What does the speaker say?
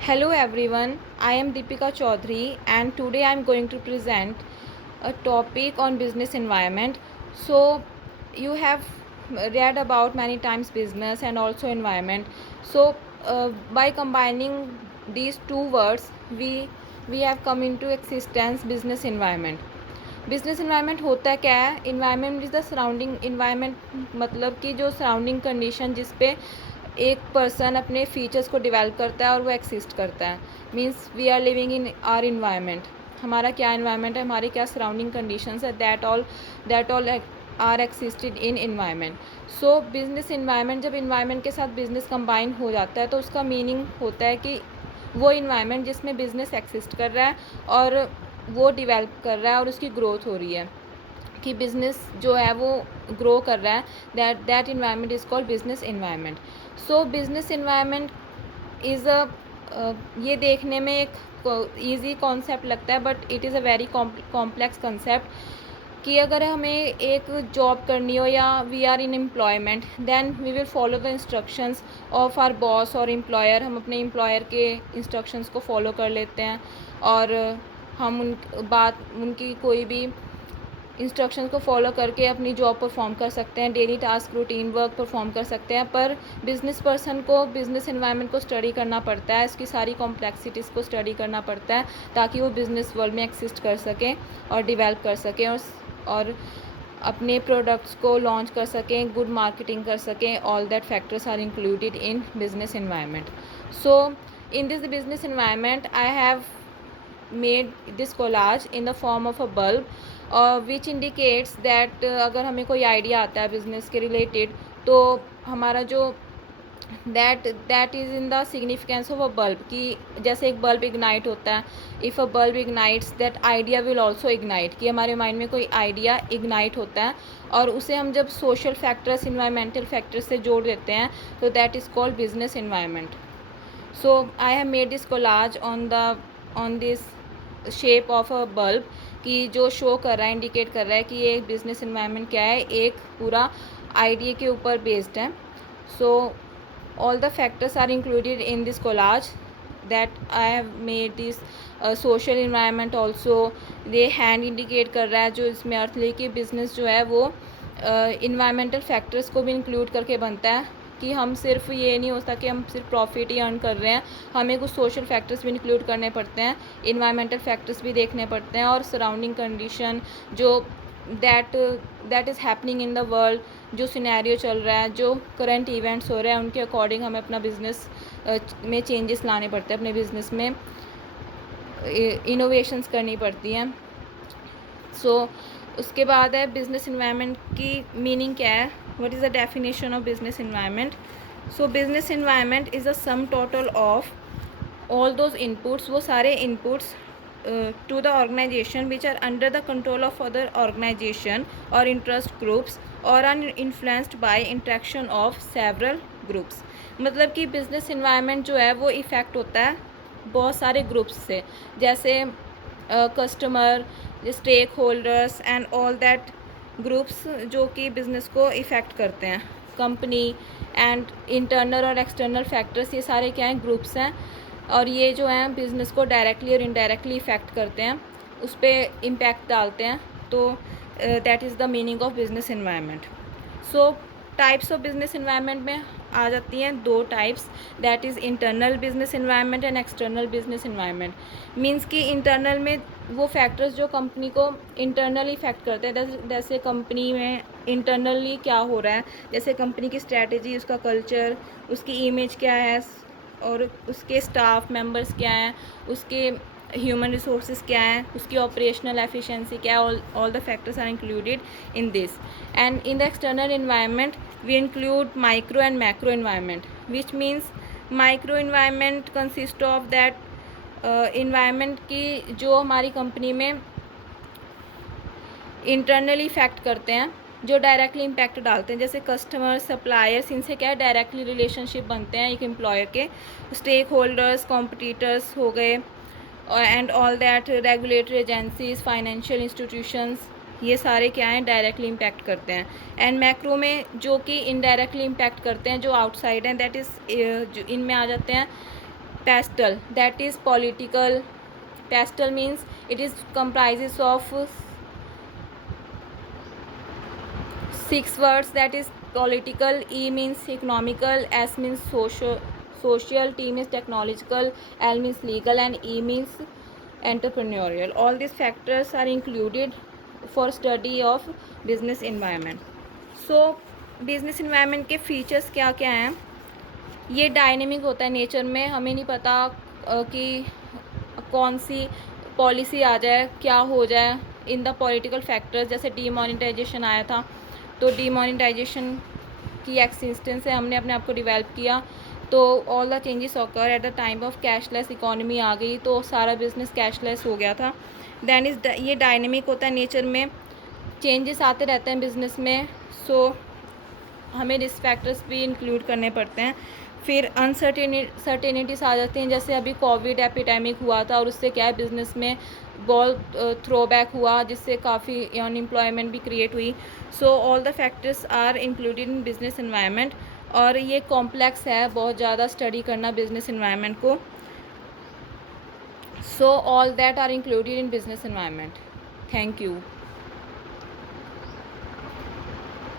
Hello everyone, I am Deepika Chaudhary and today I am going to present a topic on business environment. So you have read about many times business and also environment. So by combining these two words we have come into existence business environment. Business environment होता क्या है? Environment is the surrounding environment, मतलब कि जो surrounding condition जिस पे एक person अपने फीचर्स को डेवलप करता है और वो एक्सिस्ट करता है. Means we are living in our environment. हमारा क्या इन्वायरमेंट है, हमारी क्या सराउंडिंग कंडीशंस है, that all are existed in environment. So business environment, जब इन्वायरमेंट के साथ बिजनेस कंबाइन हो जाता है तो उसका मीनिंग होता है कि वो इन्वायरमेंट जिसमें बिजनेस एक्सिस्ट कर रहा है और वो डेवलप कर रहा है और उसकी ग्रोथ हो रही है, कि बिज़नेस जो है वो ग्रो कर रहा है, that environment is called business environment. So business environment is a ये देखने में एक ईजी कॉन्सेप्ट लगता है but it is a very complex concept. कि अगर हमें एक जॉब करनी हो या we are in employment, then we will follow the instructions of our boss और एम्प्लॉयर. हम अपने एम्प्लॉयर के इंस्ट्रक्शंस को फॉलो कर लेते हैं और हम उनकी कोई भी इंस्ट्रक्शंस को फॉलो करके अपनी जॉब परफॉर्म कर सकते हैं, daily task routine work perform कर सकते हैं. पर बिजनेस पर्सन को बिजनेस एनवायरनमेंट को स्टडी करना पड़ता है, इसकी सारी कॉम्प्लेक्सिटीज़ को स्टडी करना पड़ता है ताकि वो बिज़नेस वर्ल्ड में एक्सिस्ट कर सकें और डेवलप कर सकें और अपने प्रोडक्ट्स को लॉन्च कर सकें, गुड मार्केटिंग कर सकें. All that factors are included in business environment. So in this business environment I have made this collage in the form of a bulb which indicates that अगर हमें कोई idea आता है business के related तो हमारा जो that is in the significance of a bulb. कि जैसे एक बल्ब इग्नाइट होता है, if a bulb ignites that idea will also ignite. कि हमारे माइंड में कोई आइडिया इग्नाइट होता है और उसे हम जब सोशल फैक्टर्स इन्वायरमेंटल फैक्टर्स से जोड़ देते हैं तो that is called business environment. So I have made this collage on this shape of a bulb कि जो शो कर रहा है, इंडिकेट कर रहा है कि ये बिजनेस इन्वायरमेंट क्या है, एक पूरा आइडिया के ऊपर बेस्ड है. So all the factors are included in this collage that I have made this. Social environment also ये हैंड इंडिकेट कर रहा है जो इसमें अर्थ लेके बिजनेस जो है वो इन्वायरमेंटल फैक्टर्स को भी इंक्लूड करके बनता है. कि हम सिर्फ ये नहीं होता कि हम सिर्फ प्रॉफिट ही अर्न कर रहे हैं, हमें कुछ सोशल फैक्टर्स भी इंक्लूड करने पड़ते हैं, इन्वायरमेंटल फैक्टर्स भी देखने पड़ते हैं और सराउंडिंग कंडीशन जो that is happening in the world, जो सिनेरियो चल रहा है, जो करंट इवेंट्स हो रहे हैं उनके अकॉर्डिंग हमें अपना बिज़नेस में चेंजेस लाने पड़ते हैं, अपने बिज़नेस में इनोवेशंस करनी पड़ती हैं. सो उसके बाद है बिज़नेस इन्वायरमेंट की मीनिंग क्या है. What is the definition of business environment? So business environment is a sum total of all those inputs, वो सारे inputs to the organization which are under the control of other organization or interest groups or are influenced by interaction of several groups. मतलब कि business environment जो है वो effect होता है बहुत सारे ग्रुप्स से, जैसे customer, stakeholders and all that groups जो कि बिज़नेस को इफ़ेक्ट करते हैं. कंपनी एंड इंटरनल और एक्सटर्नल फैक्टर्स, ये सारे क्या हैं, ग्रुप्स हैं और ये जो हैं बिज़नेस को डायरेक्टली और इनडायरेक्टली इफ़ेक्ट करते हैं, उस पर इम्पैक्ट डालते हैं. तो that is the meaning of business environment. So types of business environment में आ जाती हैं दो types, that is internal business environment and external business environment. Means कि इंटरनल में वो फैक्टर्स जो कंपनी को इंटरनली इफेक्ट करते हैं, जैसे कंपनी में इंटरनली क्या हो रहा है, जैसे कंपनी की स्ट्रैटेजी, उसका कल्चर, उसकी इमेज क्या है और उसके स्टाफ मेंबर्स क्या हैं, उसके ह्यूमन रिसोर्सेज क्या हैं, उसकी ऑपरेशनल एफिशिएंसी क्या है. All the factors are included in this. And in the external environment we include micro and macro environment, which means micro environment consist of that environment की जो हमारी कंपनी में internally effect करते हैं, जो directly impact डालते हैं, जैसे कस्टमर, सप्लायर्स, इनसे क्या है डायरेक्टली रिलेशनशिप बनते हैं एक एम्प्लॉयर के. स्टेक होल्डर्स, कॉम्पिटिटर्स हो गए and all that, regulatory agencies, financial institutions, ये सारे क्या हैं डायरेक्टली इम्पैक्ट करते हैं. एंड मैक्रो में जो कि इनडायरेक्टली इम्पैक्ट करते हैं, जो आउटसाइड हैं, दैट इज़ इनमें आ जाते हैं Pastel, that is political. Pastel means it is comprises of 6 words, that is political. E means economical, S means social, T means technological, L means legal, and E means entrepreneurial. All these factors are included for study of business environment. So business environment के features क्या क्या हैं? ये dynamic होता है nature में, हमें नहीं पता कि कौन सी पॉलिसी आ जाए, क्या हो जाए इन द पॉलिटिकल फैक्टर्स. जैसे डीमोनेटाइजेशन आया था, तो डीमोनेटाइजेशन की एक्सिस्टेंस से हमने अपने आप को डेवलप किया, तो all the changes occur at the time of cashless economy आ गई, तो सारा बिजनेस कैशलेस हो गया था. देन इज ये डायनेमिक होता है नेचर में, चेंजेस आते रहते हैं बिजनेस में, सो हमें रिस्क फैक्टर्स भी इंक्लूड करने पड़ते हैं. फिर अनसर्टेनिटीज आ जाती हैं, जैसे अभी कोविड एपिडेमिक हुआ था और उससे क्या है बिज़नेस में बहुत थ्रोबैक हुआ, जिससे काफ़ी अनएम्प्लॉयमेंट भी क्रिएट हुई. So all the factors are included in business environment. और ये कॉम्प्लेक्स है बहुत ज़्यादा स्टडी करना बिजनेस इन्वायरमेंट को. So all that are included in business environment. Thank you.